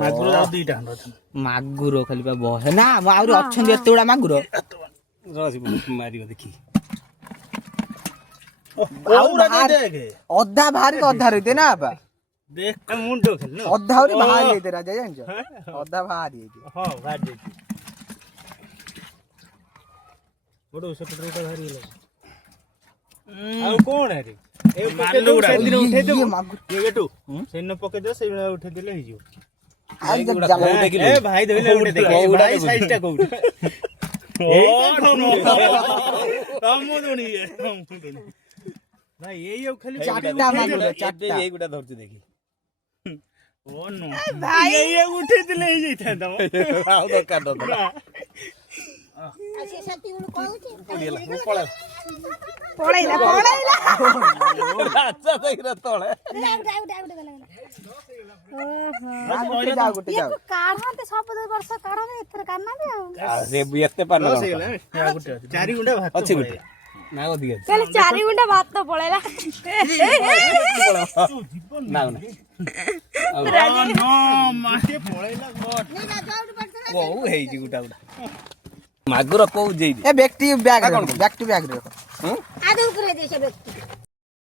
ମାଗୁର ଆଉ ଦିଟା ଖଣ୍ଡ ଅଛନ୍ତି। ମାଗୁର ଖାଲି ବା ବହେ ନା ଆହୁରି ଅଛନ୍ତି ଏତେ ଗୁଡା ମାଗୁର ମାରିବ ଦେଖି ଅଧା ବାହାରି ଅଧା ରହିତେ ନା ବାପା ଦେଖ ମୁଣ୍ଡ ଖାଲି ଅଧା ଆହୁରି ବାହାରି ଯାଇତେ ରାଜା ଜାଣିଛ ଅଧା ବାହାରି ଯାଇତେ ହଁ ବାହାରି ଯାଇଛି ବଡ ସେପଟରେ ଗୋଟେ ବାହାରି ଗଲା ଆଉ କଣ ଆରେ ଏ ପକେଇ ଦଉ ସେଦିନ ଉଠେଇ ଦଉ ଏ ଗେଟୁ ସେଦିନ ପକେଇ ଦଉ ସେଇ ଭଳିଆ ଉଠେଇ ଦେଲେ ହେଇଯିବ ଏ ଭାଇ ଧଇଲେ ଗୋଟେ ଦେଖ ଭାଇ ସାଇଜ ଟା କୋଉଠି ଭାଇ ଏଇ ଆଉ ଖାଲି ଚାରିଟା ମାଗୁର ଚାରିଟା এইগুলা ধরছি দেখি ଓ নো ଭାଇ ଏଇ ଆଉ ଉଠେଇ ଦେଲେ ହେଇଯାଇଥାନ୍ତା ଆଉ ଦରକାର ନଥିଲା ସେ ସେତି ଗୁଣ କହୁଛି ପଡିଲା ମୁଁ ପଳା ପଳେଇଲା ଆଚ୍ଛା ଦେଖିରା ତଳେ ଗୋଟେ ଯାଉ ଗୋଟେ ଯାଉ କାଢନ୍ତି ସବୁ ବର୍ଷ କାଢନ୍ତି ଏଥର କାଢନାନ୍ତି ଆଉ ସେ ଏତେ ପାନ ଚାରି ଗୁଣ୍ଡା ଭାତ ଅଛି ଗୋଟେ ନା ଅଧିକ ଅଛି ତାହେଲେ 4 ଗୁଣ୍ଟା ଭାତ ପଳେଇଲା ନା ବହୁ ହେଇଛି ଗୋଟା ଗୋଟା ମାଗୁର କୋଉ ଯେଇଦି ଏ ବ୍ୟକ୍ତି ବ୍ୟାଗ ବ୍ୟାଗ ଟୁ ବ୍ୟାଗ ରେ ଆଦୁ ଉପରେ ଦେଇ ସେ ବ୍ୟକ୍ତି